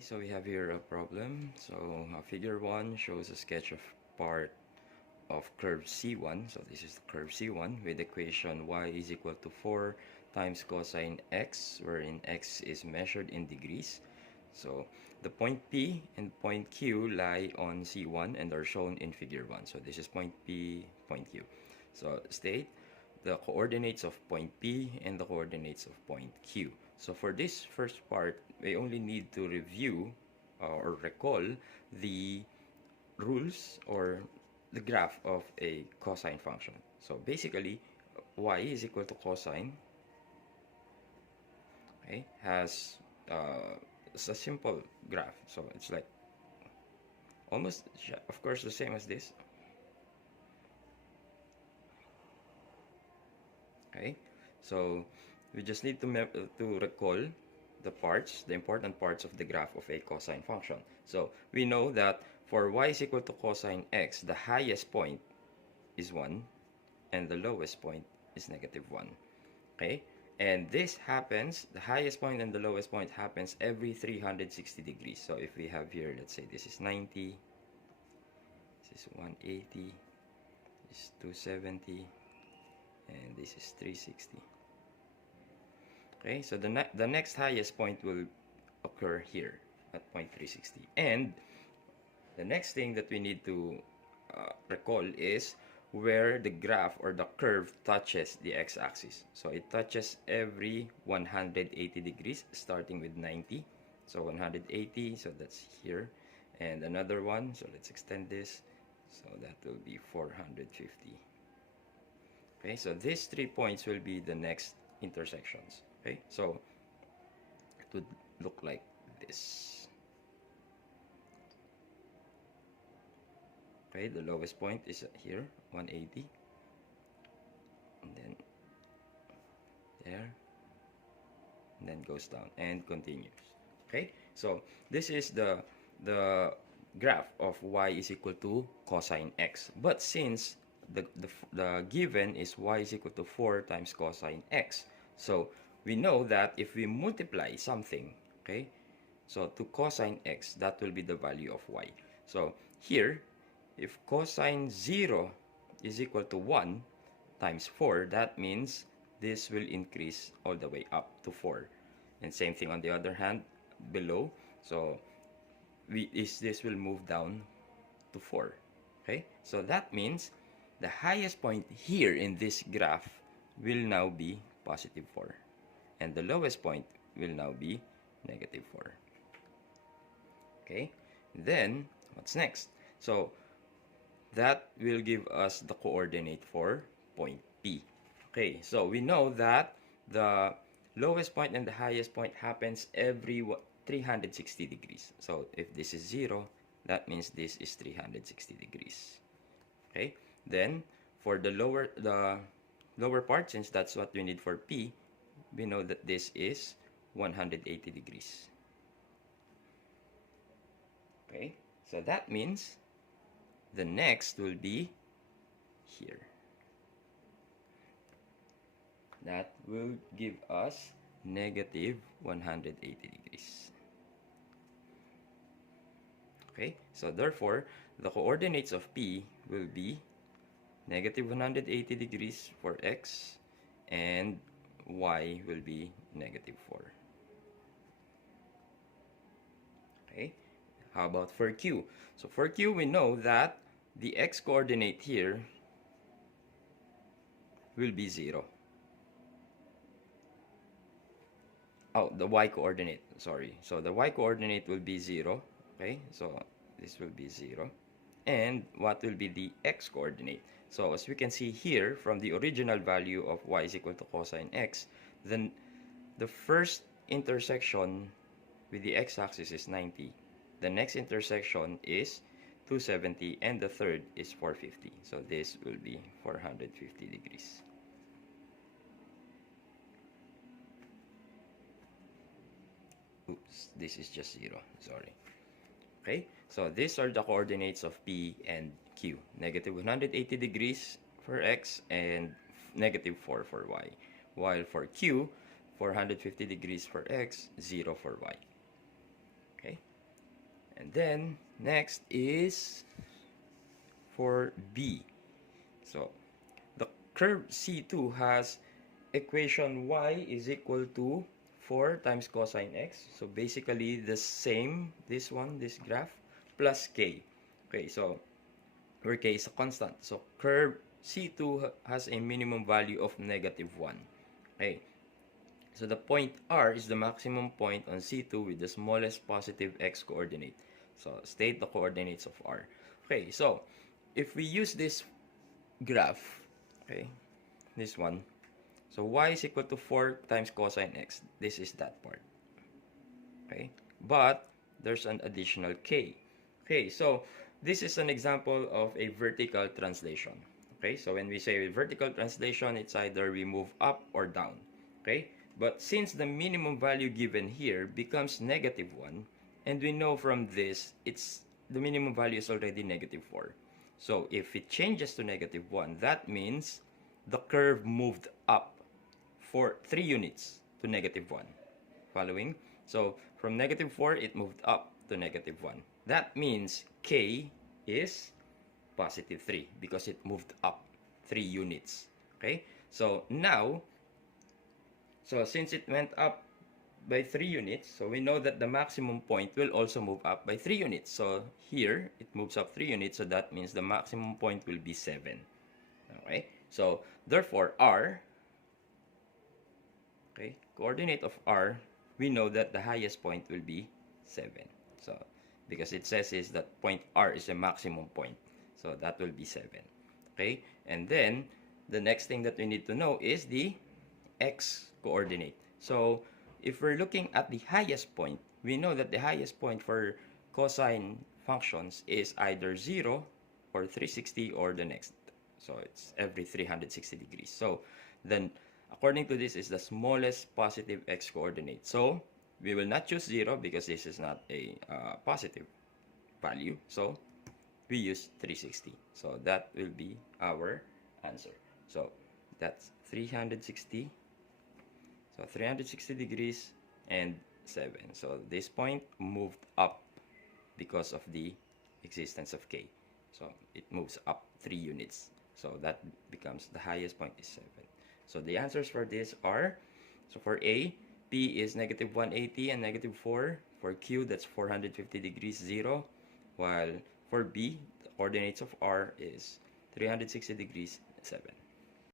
So we have here a problem. So figure 1 shows a sketch of part of curve C1. So this is the curve C1 with equation y is equal to 4 times cosine x, wherein x is measured in degrees. So the point P and point Q lie on C1 and are shown in figure 1. So this is point P, point Q. So state the coordinates of point P and the coordinates of point Q. So for this first part, we only need to review or recall the rules or the graph of a cosine function. So basically, y is equal to cosine, okay, has it's a simple graph. So it's like almost, of course, the same as this. Okay, so we just need to recall the important parts of the graph of a cosine function. So we know that for y is equal to cosine x, the highest point is 1 and the lowest point is -1. Okay, and this happens, the highest point and the lowest point happens every 360 degrees. So if we have here, let's say this is 90, this is 180, this is 270, and this is 360. Okay, so the next highest point will occur here at point 360. And the next thing that we need to recall is where the graph or the curve touches the x-axis. So it touches every 180 degrees, starting with 90. So 180, so that's here. And another one, so let's extend this. So that will be 450. Okay, so these 3 points will be the next intersections. Okay, so it would look like this. Okay, the lowest point is here, 180, and then there, and then goes down and continues. Okay, so this is the graph of y is equal to cosine x. But since the given is y is equal to 4 times cosine x, so we know that if we multiply something, okay, so to cosine x, that will be the value of y. So here, if cosine 0 is equal to 1 times 4, that means this will increase all the way up to 4. And same thing on the other hand, below. So this will move down to 4. Okay, so that means the highest point here in this graph will now be positive 4. And the lowest point will now be -4. Okay, then what's next? So that will give us the coordinate for point P. Okay, so we know that the lowest point and the highest point happens every 360 degrees. So if this is 0, that means this is 360 degrees. Okay, then for the lower part, since that's what we need for P, we know that this is 180 degrees. Okay, so that means the next will be here. That will give us -180 degrees. Okay, so therefore, the coordinates of P will be -180 degrees for x, and y will be -4. Okay, how about for Q? So for Q, we know that the x coordinate here will be 0. Oh, the y coordinate, sorry. So the y coordinate will be 0. Okay, so this will be 0. And what will be the x coordinate? So as we can see here, from the original value of y is equal to cosine x, then the first intersection with the x-axis is 90. The next intersection is 270, and the third is 450. So this will be 450 degrees. Oops, this is just 0, sorry. Okay, so these are the coordinates of P and Q. -180 degrees for x and -4 for y. While for Q, 450 degrees for x, 0 for y. Okay. And then next is for B. So the curve C2 has equation y is equal to 4 times cosine x. So basically the same, this one, this graph, plus k. Okay, so where k is a constant. So curve C2 has a minimum value of -1. Okay, so the point R is the maximum point on C2 with the smallest positive x coordinate. So state the coordinates of R. Okay, so if we use this graph, okay, this one, so y is equal to 4 times cosine x. This is that part. Okay, but there's an additional k. Okay, so this is an example of a vertical translation. Okay, so when we say vertical translation, it's either we move up or down. Okay, but since the minimum value given here becomes -1, and we know from this, it's the minimum value is already -4. So if it changes to -1, that means the curve moved up for 3 units to -1. Following? So from -4, it moved up to -1. That means k is +3 because it moved up 3 units. Okay? So now, so since it went up by 3 units, so we know that the maximum point will also move up by 3 units. So here, it moves up 3 units, so that means the maximum point will be 7. Okay? So therefore, R, okay, coordinate of R, we know that the highest point will be 7. So because it says is that point R is a maximum point. So that will be 7. Okay? And then the next thing that we need to know is the x coordinate. So if we're looking at the highest point, we know that the highest point for cosine functions is either 0 or 360 or the next. So it's every 360 degrees. So then according to this is the smallest positive x coordinate. So we will not choose 0 because this is not a positive value. So we use 360. So that will be our answer. So that's 360. So 360 degrees and 7. So this point moved up because of the existence of k. So it moves up 3 units. So that becomes the highest point is 7. So the answers for this are, so for A, P is -180 and -4. For Q, that's 450 degrees, 0. While for B, the coordinates of R is 360 degrees, 7.